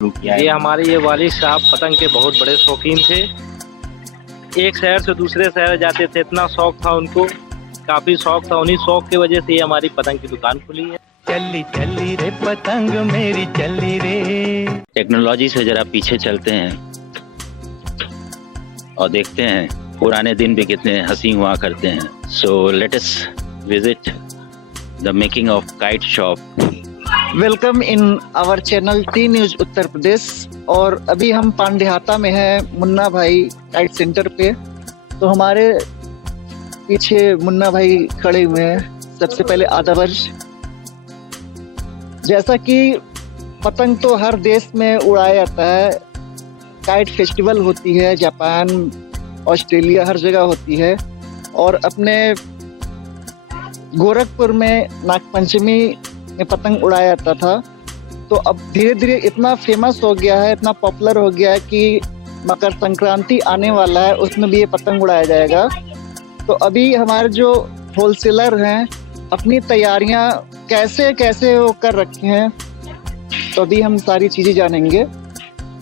ये हमारे ये वालिद साहब पतंग के बहुत बड़े शौकीन थे। एक शहर से दूसरे शहर जाते थे, इतना शौक था उनको, काफी शौक था। उन्हीं शौक की वजह से ये हमारी पतंग की दुकान खुली है। चली चली रे पतंग मेरी चली रे। टेक्नोलॉजी से जरा पीछे चलते हैं और देखते हैं पुराने दिन भी कितने हसीन हुआ करते हैं। So let us visit the making of kite shop. Welcome in our channel T news Uttar Pradesh. और अभी हम पांडेहाता में हैं, मुन्ना भाई काइट सेंटर पे। तो हमारे पीछे मुन्ना भाई खड़े हुए हैं। सबसे पहले आदाब। जैसा कि पतंग तो हर देश में उड़ाया जाता है, काइट फेस्टिवल होती है, जापान, ऑस्ट्रेलिया, हर जगह होती है। और अपने गोरखपुर में नागपंचमी में पतंग उड़ाया जाता था। तो अब धीरे धीरे इतना फेमस हो गया है, इतना पॉपुलर हो गया है कि मकर संक्रांति आने वाला है, उसमें भी ये पतंग उड़ाया जाएगा। तो अभी हमारे जो होलसेलर हैं अपनी तैयारियां कैसे कैसे वो कर रखे हैं, तो अभी हम सारी चीज़ें जानेंगे।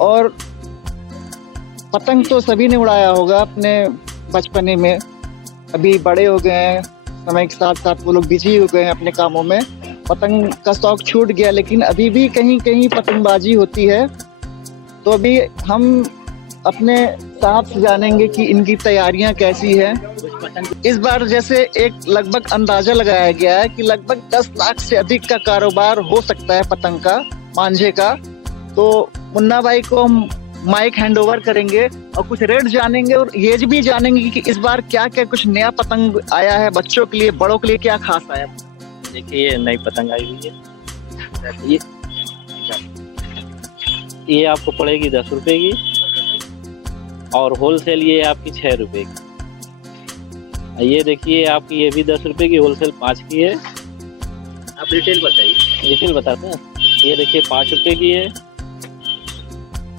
और पतंग तो सभी ने उड़ाया होगा अपने बचपने में, अभी बड़े हो गए हैं, समय के साथ साथ वो लोग बिजी हो गए हैं अपने कामों में, पतंग का शौक छूट गया। लेकिन अभी भी कहीं कहीं पतंगबाजी होती है। तो अभी हम अपने साहब से जानेंगे कि इनकी तैयारियां कैसी है। इस बार जैसे एक लगभग अंदाजा लगाया गया है कि लगभग 10 लाख से अधिक का कारोबार हो सकता है पतंग का, मांझे का। तो मुन्ना भाई को हम माइक हैंड ओवर करेंगे और कुछ रेट जानेंगे और ये भी जानेंगे कि इस बार क्या क्या कुछ नया पतंग आया है, बच्चों के लिए, बड़ों के लिए क्या खास आया। देखिए ये नई पतंग आई हुई है। ये आपको पड़ेगी 10 रुपए की और होलसेल ये आपकी 6 रुपए की। ये देखिए आपकी ये भी 10 रुपए की, होलसेल 5 की है। आप रिटेल बताइए। रिटेल बताते हैं। ये देखिए 5 रुपए की है,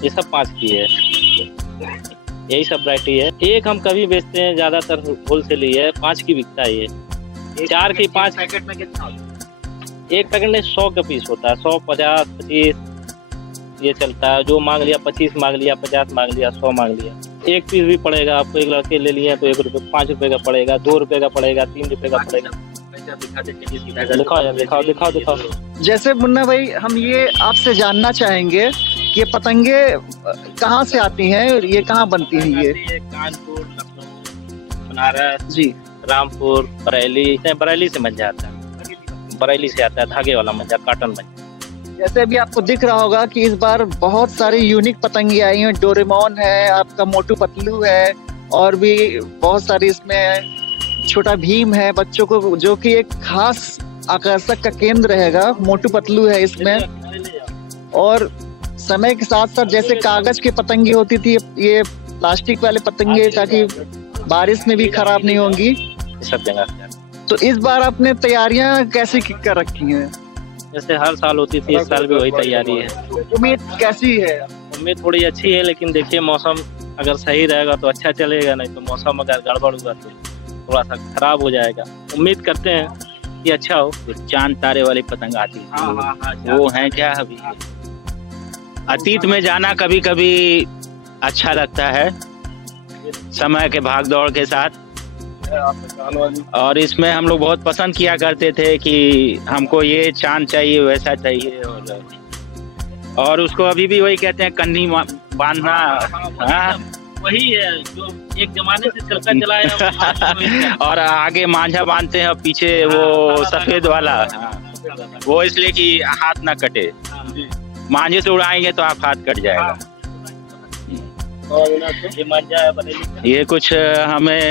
ये सब 5 की है, यही सब वैरायटी है। एक हम कभी बेचते हैं, ज्यादातर होलसेल ही है, 5 की बिकता है। ये 4 की 5 पैकेट में कितना होता है? एक पैकेट में 100 का पीस होता है। 100, 50, 25 ये चलता है। जो मांग लिया 25 मांग लिया, 50 मांग लिया, 100 मांग लिया। एक पीस भी पड़ेगा आपको, एक लड़के ले लिए तो 1 रुपये, 5 रुपए का पड़ेगा, 2 रुपए का पड़ेगा, 3 रुपए का पड़ेगा। दिखाओ दिखाओ दिखाओ। जैसे मुन्ना भाई, हम ये आपसे जानना चाहेंगे कि ये पतंगे कहाँ से आती हैं और ये कहाँ बनती हैं? ये कानपुर, लखनऊ, बनारस जी, रामपुर, बरेली से मंजा आता है। बरेली से आता है धागे वाला मंजा, काटन मंजा। जैसे अभी आपको दिख रहा होगा कि इस बार बहुत सारी यूनिक पतंगे आई हैं। डोरेमोन है, आपका मोटू पतलू है, और भी बहुत सारी इसमें छोटा भीम है बच्चों को, जो कि एक खास आकर्षक का केंद्र रहेगा। मोटू पतलू है इसमें। और समय के साथ साथ जैसे कागज की पतंगे होती थी, ये प्लास्टिक वाले पतंगे, ताकि बारिश में भी खराब नहीं होंगी। सब जगह। तो इस बार आपने तैयारियां कैसे कर रखी हैं? जैसे हर साल होती थी, इस साल भी वही तैयारी है। उम्मीद कैसी है? उम्मीद थोड़ी अच्छी है, लेकिन देखिए मौसम अगर सही रहेगा तो अच्छा चलेगा, नहीं तो मौसम अगर गड़बड़ हुआ तो थोड़ा सा खराब हो जाएगा। उम्मीद करते हैं कि अच्छा हो। चांद तारे वाली पतंग आती है। हाँ, वो है क्या? अभी अतीत में जाना कभी कभी अच्छा लगता है, समय के भाग दौड़ के साथ। और इसमें हम लोग बहुत पसंद किया करते थे कि हमको ये चांद चाहिए, वैसा चाहिए। और उसको अभी भी वही कहते हैं, कन्नी बांधना। हाँ, वही है जो एक जमाने से चलता चला है। और आगे मांझा बांधते हैं और पीछे वो सफेद वाला, वो इसलिए कि हाथ ना कटे। मांझे से उड़ाएंगे तो आप हाथ कट जाएगा। ये मांझा है बरेली का। ये कुछ हमें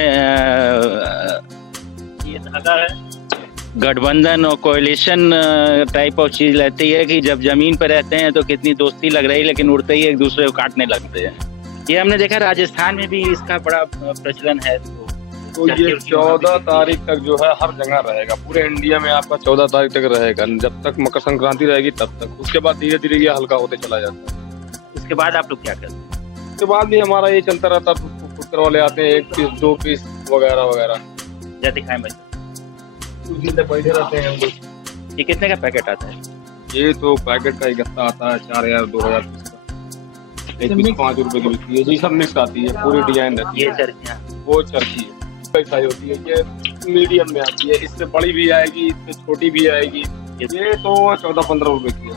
ये धागा है। गठबंधन और कोएलिशन टाइप ऑफ चीज रहती है कि जब जमीन पर रहते हैं तो कितनी दोस्ती लग रही, लेकिन उड़ते ही एक दूसरे को काटने लगते हैं। ये हमने देखा राजस्थान में भी इसका बड़ा प्रचलन है। तो ये 14 तारीख तक जो है हर जगह रहेगा, पूरे इंडिया में आपका 14 तारीख तक रहेगा, जब तक मकर संक्रांति रहेगी तब तक। उसके बाद धीरे धीरे ये हल्का होते चला जाता है। उसके बाद आप लोग क्या करते हैं? उसके बाद भी हमारा ये चलता रहता है। फुटकर वाले आते हैं, 1 पीस 2 पीस वगैरह वगैरह। क्या दिखाएं भाई? उसी से बैठे रहते हैं हम लोग। ये कितने का पैकेट आता है? ये तो पैकेट का ही गत्ता आता है, 4000 2000 पीस का। एक पीस 5 रुपए की बिकती है जी। सब मिक्स आती है, पूरी डिजाइन रहती ये है। चरखियाँ वो चरखी है, साइज होती है। ये मीडियम में आती है, इससे बड़ी भी आएगी, इससे छोटी भी आएगी। ये तो 14-15 रुपए की है।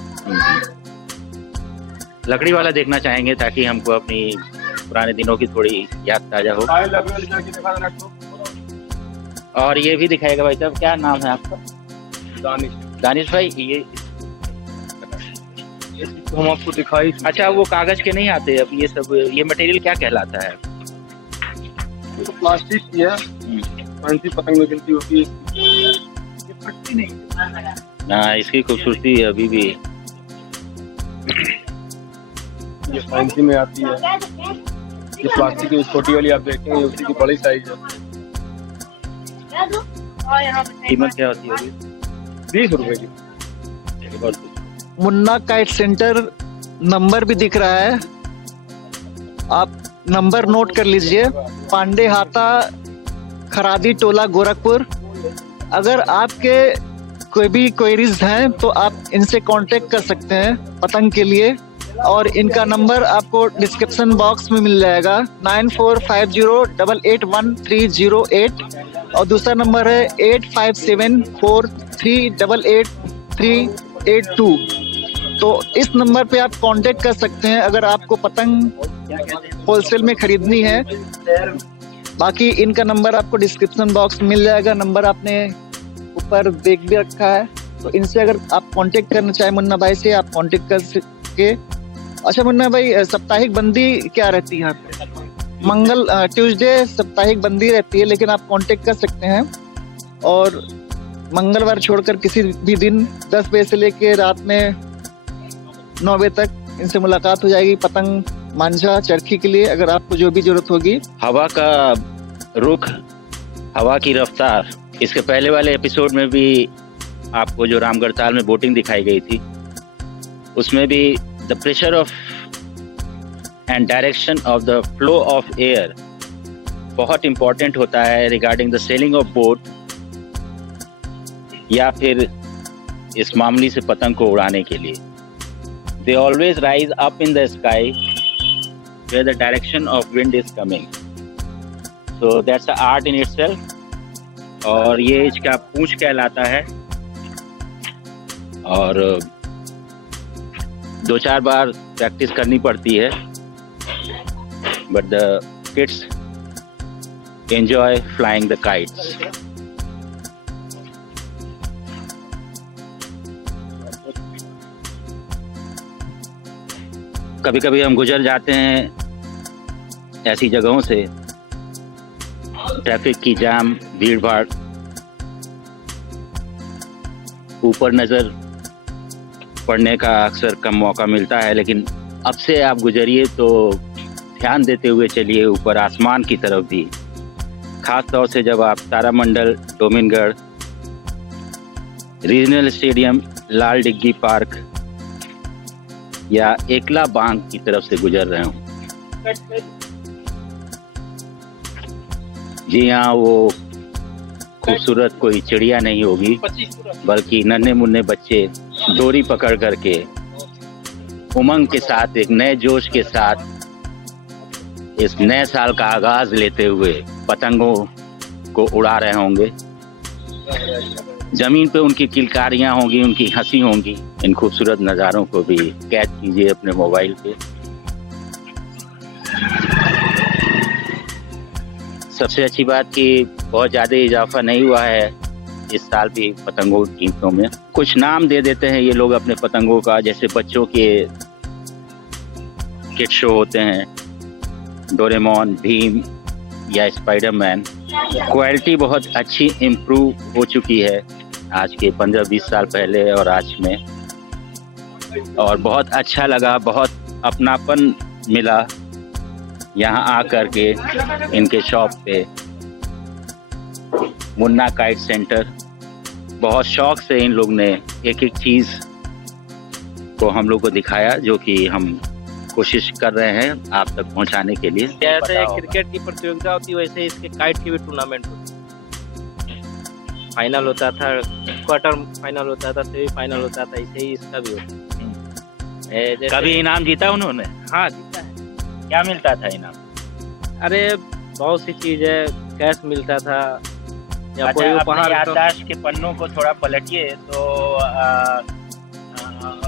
लकड़ी वाला देखना चाहेंगे ताकि हमको अपनी पुराने दिनों की थोड़ी याद ताजा हो। और ये भी दिखाएगा भाई साहब, क्या नाम है आपका? दानिश। दानिश भाई, ये तो हम आपको दिखाई। अच्छा, वो कागज के नहीं आते अब ये सब, ये मटेरियल क्या कहलाता है? तो प्लास्टिक की है, फैंसी पतंग में गिनती होती है। ये फटती नहीं ना, इसकी खूबसूरती अभी भी। ये फैंसी में आती है। ये प्लास्टिक की छोटी वाली आप देखेंगे, उसी की बड़ी साइज है। कीमत क्या होती है? 20 रुपए की। मुन्ना काइट सेंटर नंबर भी दिख रहा है, आप नंबर नोट कर लीजिए। पांडे हाता, खरादी टोला, गोरखपुर। अगर आपके कोई भी क्वेरीज हैं तो आप इनसे कांटेक्ट कर सकते हैं पतंग के लिए, और इनका नंबर आपको डिस्क्रिप्शन बॉक्स में मिल जाएगा 9450881308, और दूसरा नंबर है 8574388382। तो इस नंबर पे आप कांटेक्ट कर सकते हैं अगर आपको पतंग होलसेल में खरीदनी है। बाकी इनका नंबर आपको डिस्क्रिप्शन बॉक्स में मिल जाएगा, नंबर आपने ऊपर देख भी रखा है। तो इनसे अगर आप कांटेक्ट करना चाहें मुन्ना भाई से, आप कांटेक्ट कर सके। अच्छा मुन्ना भाई, साप्ताहिक बंदी क्या रहती है यहाँ पे? मंगल ट्यूसडे साप्ताहिक बंदी रहती है, लेकिन आप कांटेक्ट कर सकते हैं। और मंगलवार छोड़कर किसी भी दिन 10 बजे से लेके रात में 9 बजे तक इनसे मुलाकात हो जाएगी पतंग, मांझा, चरखी के लिए, अगर आपको जो भी जरूरत होगी। हवा का रुख, हवा की रफ्तार, इसके पहले वाले एपिसोड में भी आपको जो रामगढ़ ताल में बोटिंग दिखाई गई थी, उसमें भी the pressure of and direction of the flow of air बहुत इंपॉर्टेंट होता है regarding the selling of boat, या फिर इस मामले से पतंग को उड़ाने के लिए। They always rise up in the sky where the direction of wind is coming, so that's an art in itself। और ये इसका पूंछ कहलाता है, और 2-4 बार प्रैक्टिस करनी पड़ती है, but the kids enjoy flying the kites। कभी कभी हम गुजर जाते हैं ऐसी जगहों से, ट्रैफिक की जाम, भीड़ भाड़, ऊपर नज़र पड़ने का अक्सर कम मौका मिलता है, लेकिन अब से आप गुजरिए तो ध्यान देते हुए चलिए ऊपर आसमान की तरफ भी, खास तौर से जब आप तारामंडल, डोमिनगढ़, रीजनल स्टेडियम, लाल डिग्गी पार्क या एकला बांग की तरफ से गुजर रहे हूँ। जी हाँ, वो खूबसूरत कोई चिड़िया नहीं होगी, बल्कि नन्हे मुन्ने बच्चे डोरी पकड़ करके उमंग के साथ, एक नए जोश के साथ इस नए साल का आगाज लेते हुए पतंगों को उड़ा रहे होंगे। जमीन पे उनकी किलकारियां होंगी, उनकी हंसी होंगी। इन खूबसूरत नज़ारों को भी कैद कीजिए अपने मोबाइल पे। सबसे अच्छी बात कि बहुत ज़्यादा इजाफा नहीं हुआ है इस साल भी पतंगों की कीमतों में। कुछ नाम दे देते हैं ये लोग अपने पतंगों का, जैसे बच्चों के किड शो होते हैं, डोरेमोन, भीम या स्पाइडरमैन। क्वालिटी बहुत अच्छी इम्प्रूव हो चुकी है आज के 15-20 साल पहले और आज में, और बहुत अच्छा लगा, बहुत अपनापन मिला यहाँ आकर के इनके शॉप पे। मुन्ना काइट सेंटर, बहुत शौक से इन लोग ने एक एक चीज़ को हम लोग को दिखाया, जो कि हम कोशिश कर रहे हैं आप तक पहुंचाने के लिए। जैसे क्रिकेट की प्रतियोगिता होती है, वैसे इसके काइट की भी टूर्नामेंट होती है। फाइनल होता था, क्वार्टर फाइनल होता था, सेमीफाइनल होता था, ऐसे ही इसका भी होता है। कभी इनाम जीता उन्होंने? हाँ, जीता है। क्या मिलता था इनाम? अरे बहुत सी चीज है, कैश मिलता था या कोई अच्छा, अपने उपहार। तो याददाश्त के पन्नों को थोड़ा पलटिए तो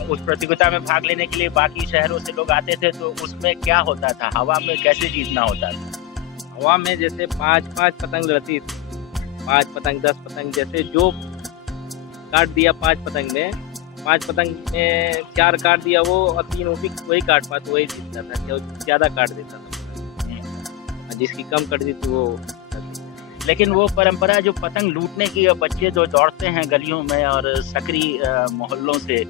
उस प्रतियोगिता में भाग लेने के लिए बाकी शहरों से लोग आते थे, तो उसमें क्या होता था? हवा में कैसे जीतना होता था? हवा में जैसे 5-5 पतंग रहती थी, 5 पतंग 10 पतंग, जैसे जो काट दिया 5 पतंग में, 5 पतंग में 4 काट दिया वो, और 3 वही काट पाते, वही जीतता था, जो ज्यादा काट देता था। जिसकी कम कट दी थी वो। लेकिन वो परंपरा जो पतंग लूटने की, बच्चे जो दौड़ते हैं गलियों में और सकरी मोहल्लों से,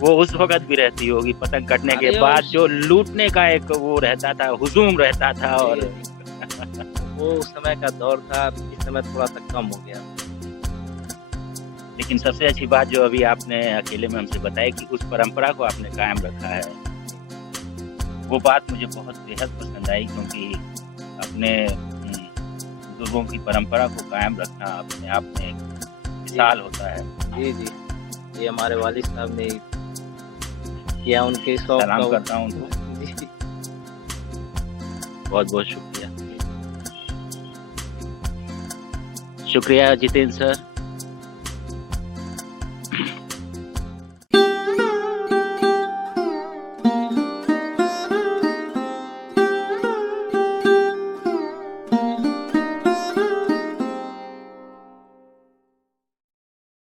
वो उस वक्त भी रहती होगी। पतंग कटने के अरे बाद जो लूटने का एक वो रहता था, हुजूम रहता था। और वो उस समय का दौर था, इस समय थोड़ा सा कम हो गया। लेकिन सबसे अच्छी बात जो अभी आपने अकेले में हमसे बताई कि उस परंपरा को आपने कायम रखा है, वो बात मुझे बहुत बेहद पसंद आई, क्योंकि अपने बुजुर्गों की परंपरा को कायम रखना अपने आप में मिसाल होता है। जी जी, ये हमारे वालिद साहब ने किया, उनके शौक सलाम का। करता हूँ उनको। जी, बहुत बहुत शुक्रिया। शुक्रिया जितेंद्र सर।